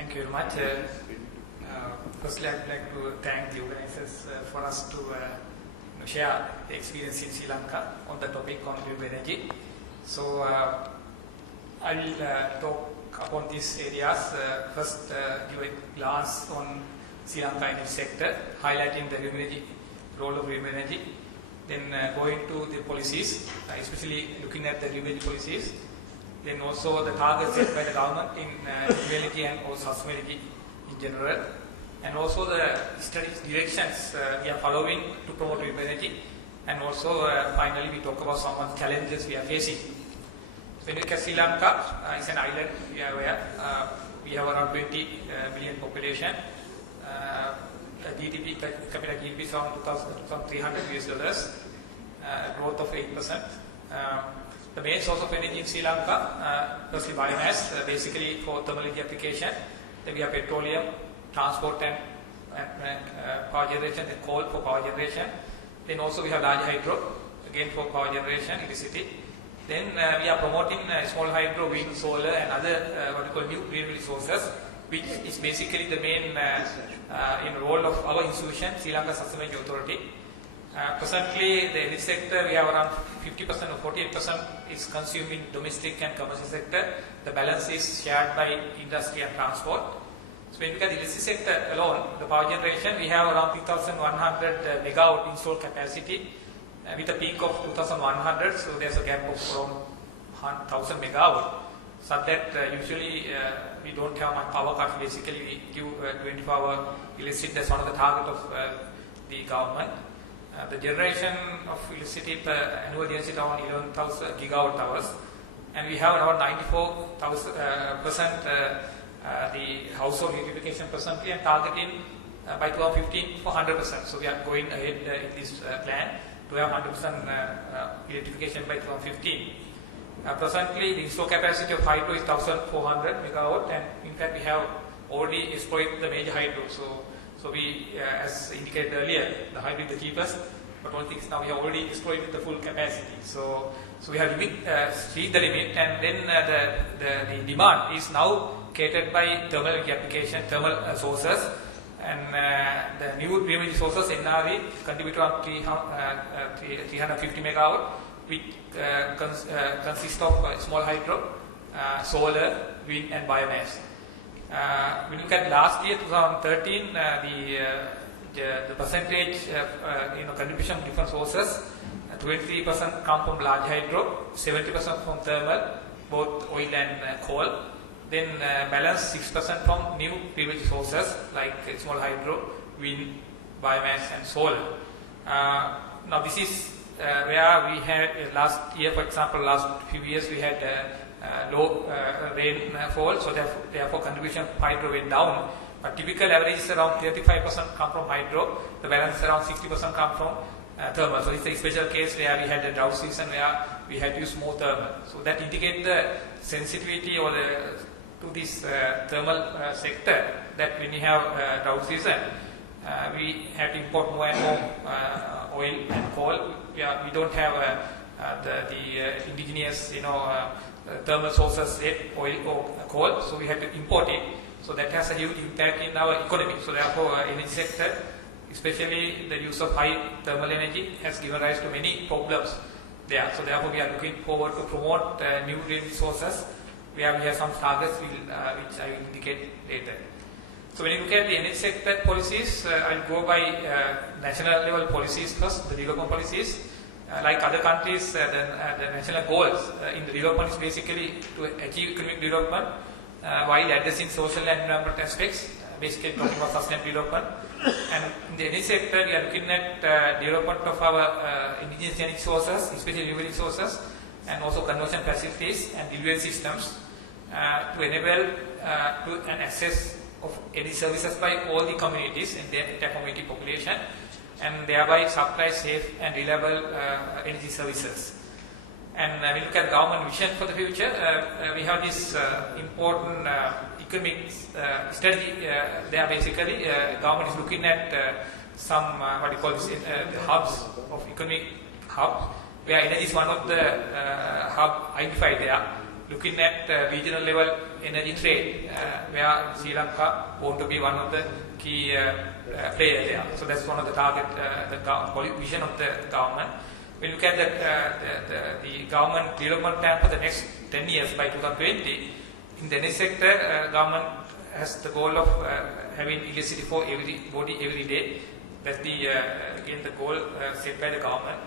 Thank you very much. Firstly, I'd like to thank the organizers for us to share the experience in Sri Lanka on the topic on renewable energy. So, I will talk upon these areas. First, give a glance on Sri Lanka energy sector, highlighting the role of renewable energy. Then go into the policies, especially looking at the renewable energy policies. Then also the targets set by the government in renewability and also sustainability in general. And also the strategic directions we are following to promote renewable energy. And also finally we talk about some of the challenges we are facing. When you look at Sri Lanka, it's an island we have around 20 million population. GDP, capital GDP is around $2,300, growth of 8%. The main source of energy in Sri Lanka, firstly biomass, basically for thermal energy application. Then we have petroleum, transport and power generation, and coal for power generation. Then also we have large hydro, again for power generation, electricity. Then we are promoting small hydro, wind, solar and other what we call new renewable resources, which is basically the main in role of our institution, Sri Lanka Sustainability Authority. Presently, the energy sector, we have around 50% or 48% is consumed in domestic and commercial sector. The balance is shared by industry and transport. So when you look at the electricity sector alone, the power generation, we have around 3,100 megawatt installed capacity with a peak of 2,100. So there's a gap of around 1,000 megawatt. So that usually we don't have much power cuts. Basically, we give 24-hour electricity. That's one of the target of the government. The generation of electricity per annual density around 11,000 gigawatt hours, and we have around 94% the household electrification presently, and targeting by 2015 for 100%. So we are going ahead in this plan to have 100% electrification by 2015. Presently, the installed capacity of hydro is 1,400 megawatt, and in fact we have already exploited the major hydro. So we, as indicated earlier, the hydro is the cheapest, but one thing is now we have already exploited the full capacity. So we have reached the limit, and then the demand is now catered by thermal energy application, thermal sources, and the new renewable sources, NRE, contribute around 350 megawatt, which consists of small hydro, solar, wind, and biomass. When you look at last year, 2013, the percentage contribution from different sources, 23% come from large hydro, 70% from thermal, both oil and coal. Then balance 6% from new renewable sources like small hydro, wind, biomass, and solar. Now this is where we had last year, for example, last few years we had low rainfall, so therefore contribution of hydro went down. But typical average is around 35% come from hydro, the balance around 60% come from thermal. So it's a special case where we had a drought season where we had to use more thermal. So that indicates the sensitivity or to this thermal sector, that when you have drought season, we have to import more and more oil and coal. We don't have the indigenous, thermal sources, oil or coal, so we have to import it. So that has a huge impact in our economy. So therefore, energy sector, especially the use of high thermal energy, has given rise to many problems there. So therefore, we are looking forward to promote new renewable sources, where we have some targets which I will indicate later. So when you look at the energy sector policies, I will go by national level policies first, the development policies. Like other countries, the national goals in the development is basically to achieve economic development while addressing social and environmental aspects, basically talking about sustainable development. And in the energy sector, we are looking at development of our indigenous energy sources, especially renewable resources, and also conversion facilities and delivery systems to enable an access of energy services by all the communities in their entire community population, and thereby supply safe and reliable energy services. And we look at government vision for the future. We have this important economic strategy. There basically, government is looking at some what you call this, hubs of economic hubs, where energy is one of the hub identified there. Looking at regional level energy trade, where Sri Lanka want to be one of the key players there. So that's one of the target, the vision of the government. When you look at the government development plan for the next 10 years by 2020, in the energy sector, government has the goal of having electricity for everybody every day. That's the again the goal set by the government,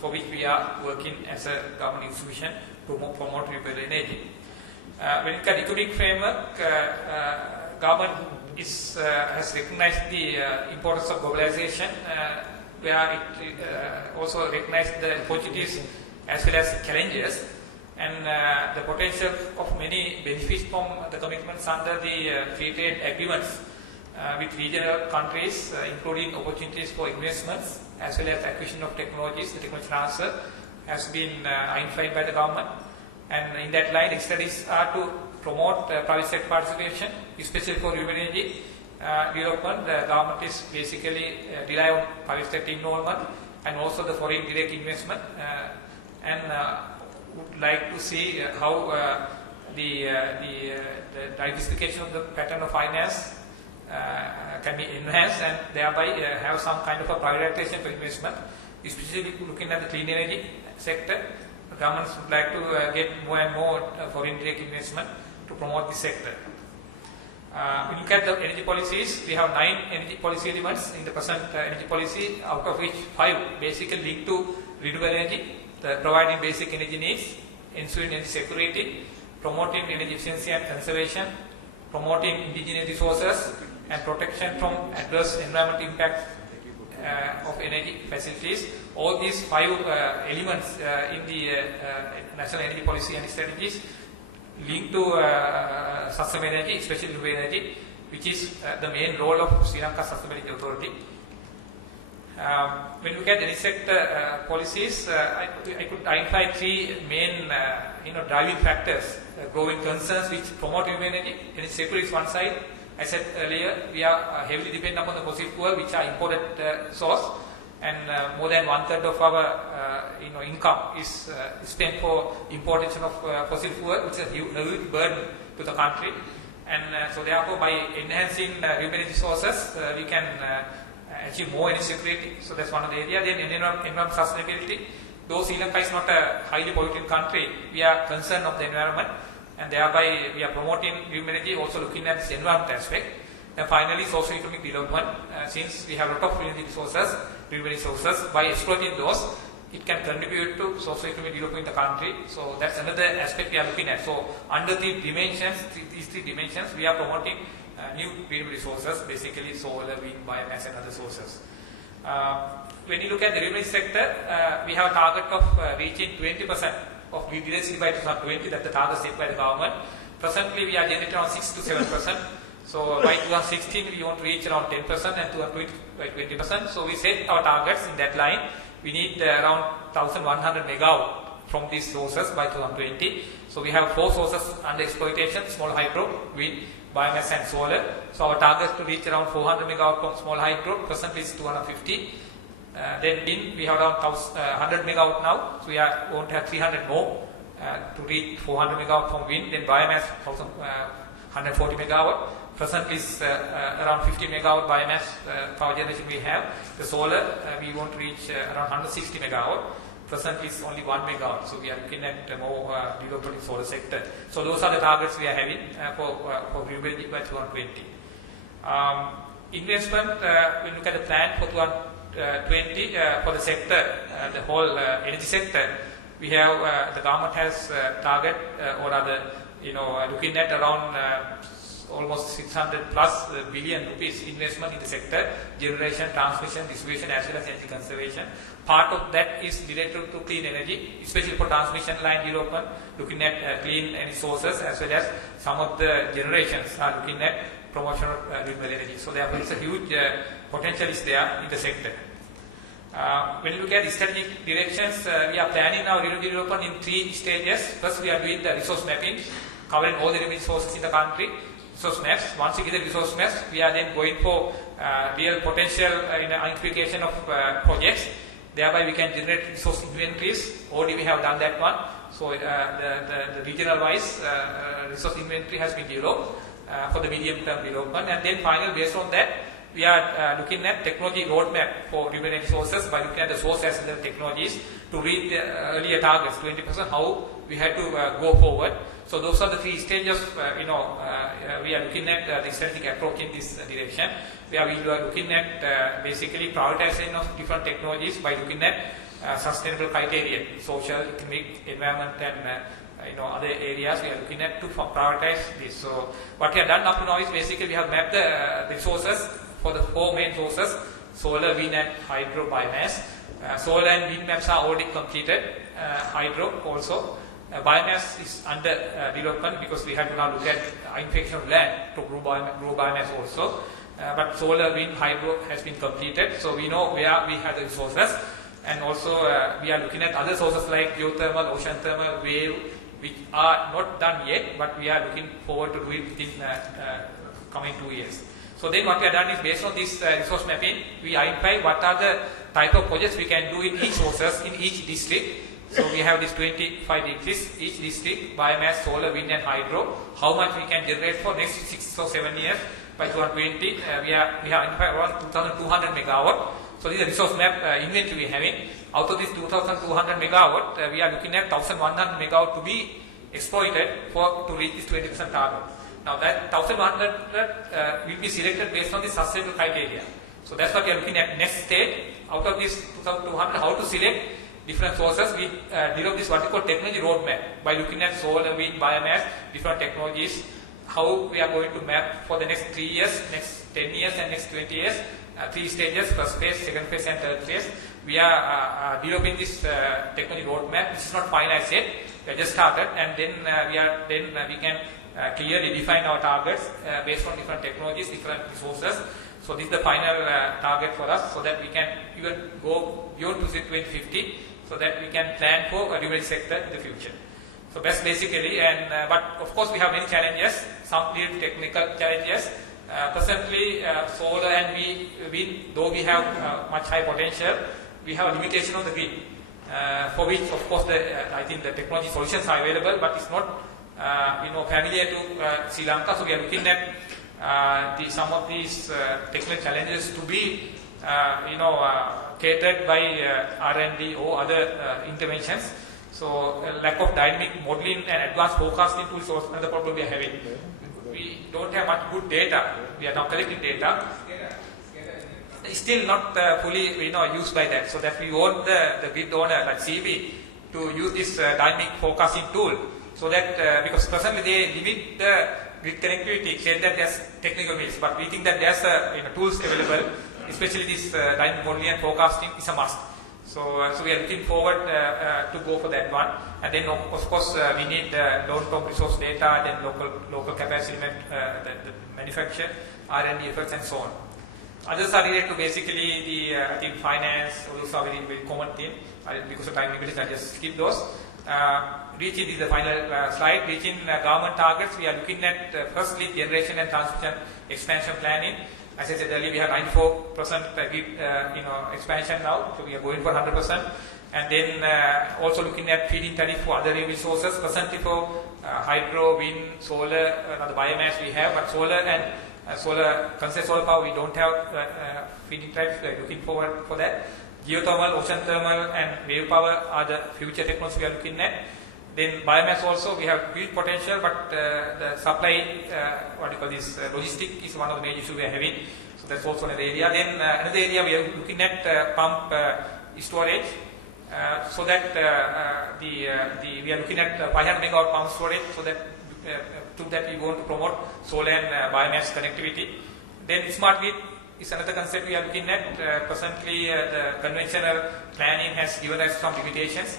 for which we are working as a government institution to promote renewable energy. When you look at the economic framework, government has recognized the importance of globalization, where it also recognized the opportunities as well as challenges, and the potential of many benefits from the commitments under the free trade agreements with regional countries, including opportunities for investments as well as acquisition of technologies. The technology transfer has been identified by the government, and in that line, studies are to promote private sector participation, especially for renewable energy development. The government is basically rely on private sector involvement and also the foreign direct investment, and would like to see how the diversification of the pattern of finance can be enhanced, and thereby have some kind of a privatization for investment, especially looking at the clean energy sector. The governments would like to get more and more foreign direct investment to promote this sector. We look at the energy policies. We have 9 energy policy elements in the present energy policy, out of which 5 basically linked to renewable energy, providing basic energy needs, ensuring energy security, promoting energy efficiency and conservation, promoting indigenous resources, and protection from adverse environmental impact of energy facilities. All these 5 elements in the national energy policy and strategies linked to sustainable energy, especially renewable energy, which is the main role of Sri Lanka Sustainability Authority. When we look at energy sector policies, I could identify 3 main driving factors, growing concerns which promote renewable energy. Energy security is one side. I said earlier, we are heavily dependent upon the fossil fuel, which are imported source, and more than 1/3 of our income is spent for importation of fossil fuel, which is a huge burden to the country. And so therefore, by enhancing renewable energy sources, we can achieve more energy security. So that's one of the areas. Then environmental sustainability. Though Sri Lanka is not a highly polluted country, we are concerned of the environment, and thereby we are promoting renewable energy, also looking at the environmental aspect. And finally, socio-economic development. Since we have a lot of renewable resources, by exploiting those, it can contribute to socio-economic development in the country. So that's another aspect we are looking at. So under these three dimensions, we are promoting new renewable resources, basically solar, wind, biomass, and other sources. When you look at the renewable sector, we have a target of reaching 20% of green electricity by 2020. That's the target set by the government. Presently, we are generating around 6 to 7%. So by 2016, we want to reach around 10%, and 2020 by 20%. So we set our targets in that line. We need around 1,100 megawatt from these sources by 2020. So we have 4 sources under exploitation: small hydro, wind, biomass, and solar. So our target is to reach around 400 megawatt from small hydro. Presently it's 250. Then wind, we have around 100 megawatt now. So we want to have 300 more to reach 400 megawatt from wind. Then biomass, 140 megawatt. Presently is around 50 megawatt biomass power generation we have. The solar, we want to reach around 160 megawatt. Presently is only 1 megawatt. So we are looking at more development in solar sector. So those are the targets we are having for renewable energy by 2020. Investment, when you look at the plan for 2020 for the sector, the whole energy sector, we have the government has target or rather looking at around almost 600 plus billion rupees investment in the sector: generation, transmission, distribution, as well as energy conservation. Part of that is related to clean energy, especially for transmission line development, looking at clean energy sources, as well as some of the generations are looking at promotion of renewable energy. So therefore, it's a huge potential is there in the sector. When you look at the strategic directions, we are planning our renewable development in 3 stages. First, we are doing the resource mapping, covering all the renewable sources in the country. Resource maps. Once we get the resource maps, we are then going for real potential identification of projects. Thereby, we can generate resource inventories. Already we have done that one. So the regional wise resource inventory has been developed for the medium term development, and then finally based on that we are looking at technology roadmap for renewable energy sources by looking at the source as well as technologies to reach the earlier targets 20%, how we had to go forward. So those are the 3 stages. We are looking at the strategic approach in this direction, where we are looking at basically prioritization of different technologies by looking at sustainable criteria, social, economic, environment, and other areas we are looking at to prioritize this. So what we have done up to now is basically we have mapped the resources for the 4 main sources: solar, wind, and hydro, biomass. Solar and wind maps are already completed. Hydro also. Biomass is under development because we have to now look at infection of land to grow biomass also. But solar, wind, hydro has been completed, so we know where we have the resources. And also we are looking at other sources like geothermal, ocean thermal, wave, which are not done yet, but we are looking forward to do it within coming 2 years. So then what we have done is based on this resource mapping, we identify what are the type of projects we can do in each sources in each district. So we have these 25 districts, each district, biomass, solar, wind, and hydro. How much we can generate for next 6 or 7 years by 2020? We have identified around 2,200 megawatt. So this is a resource map inventory we are having. Out of this 2,200 megawatt, we are looking at 1,100 megawatt to be exploited to reach this 20% target. Now that 1,100 will be selected based on the sustainable criteria. So that's what we are looking at next stage. Out of this 2,200, how to select different sources. We develop this what we call technology roadmap by looking at solar, wind, biomass, different technologies. How we are going to map for the next 3 years, next 10 years, and next 20 years. 3 stages: first phase, second phase, and third phase. We are developing this technology roadmap. This is not finalized yet. We have just started, and then we can clearly define our targets based on different technologies, different resources. So this is the final target for us, so that we can even go beyond 2050, so that we can plan for a renewable sector in the future. So that's basically, but of course we have many challenges, some real technical challenges. Presently, solar and wind, though we have much high potential, we have a limitation on the wind, for which of course I think the technology solutions are available, but it's not familiar to Sri Lanka. So we are looking at some of these technical challenges to be catered by R&D or other interventions. So lack of dynamic modeling and advanced forecasting tools is also another problem we are having. We don't have much good data. We are now collecting data. It's still not fully used by that. So that we want the grid owner like CB to use this dynamic forecasting tool. So that because presently they limit the grid connectivity, saying that there's technical means, but we think that there's tools available, especially this dynamic modeling and forecasting is a must. So we are looking forward to go for that one. And then of course we need long-term resource data, then local capacity, the manufacture, R&D efforts, and so on. Others are related to basically the I think finance. Those are very, very common theme. Because of time limitations, I just skip those. Reaching is the final slide. Reaching government targets, we are looking at firstly generation and transmission expansion planning. As I said earlier, we have 94% expansion now, so we are going for 100%. And then also looking at feeding tariff for other renewable sources. Presently for hydro, wind, solar, the biomass we have, but solar and concentrated solar power we don't have feeding tariff. We are looking forward for that. Geothermal, ocean thermal, and wave power are the future technologies we are looking at. Then biomass also, we have huge potential, but the supply, logistic is one of the major issues we are having. So that's also another area. Then another area we are looking at pump storage. So that we are looking at 500 megawatt pump storage. So that through that we want to promote solar and biomass connectivity. Then smart grid is another concept we are looking at. Presently, the conventional planning has given us some limitations.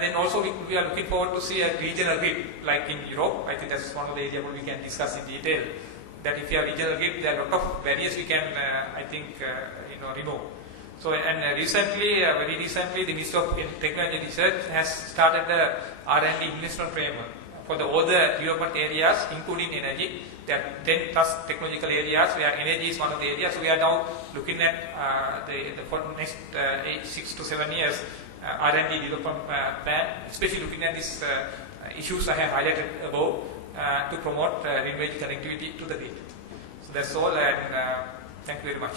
Then also we are looking forward to see a regional grid like in Europe. I think that's one of the areas we can discuss in detail. That if you have regional grid, there are a lot of barriers we can, remove. So and recently, very recently, the Ministry of Technology and Research has started the R&D investment framework for all the development areas, including energy. There are 10 plus technological areas where energy is one of the areas. So we are now looking at for next 6 to 7 years R&D development plan, especially looking at these issues I have highlighted above to promote renewable connectivity to the grid. So that's all, and thank you very much.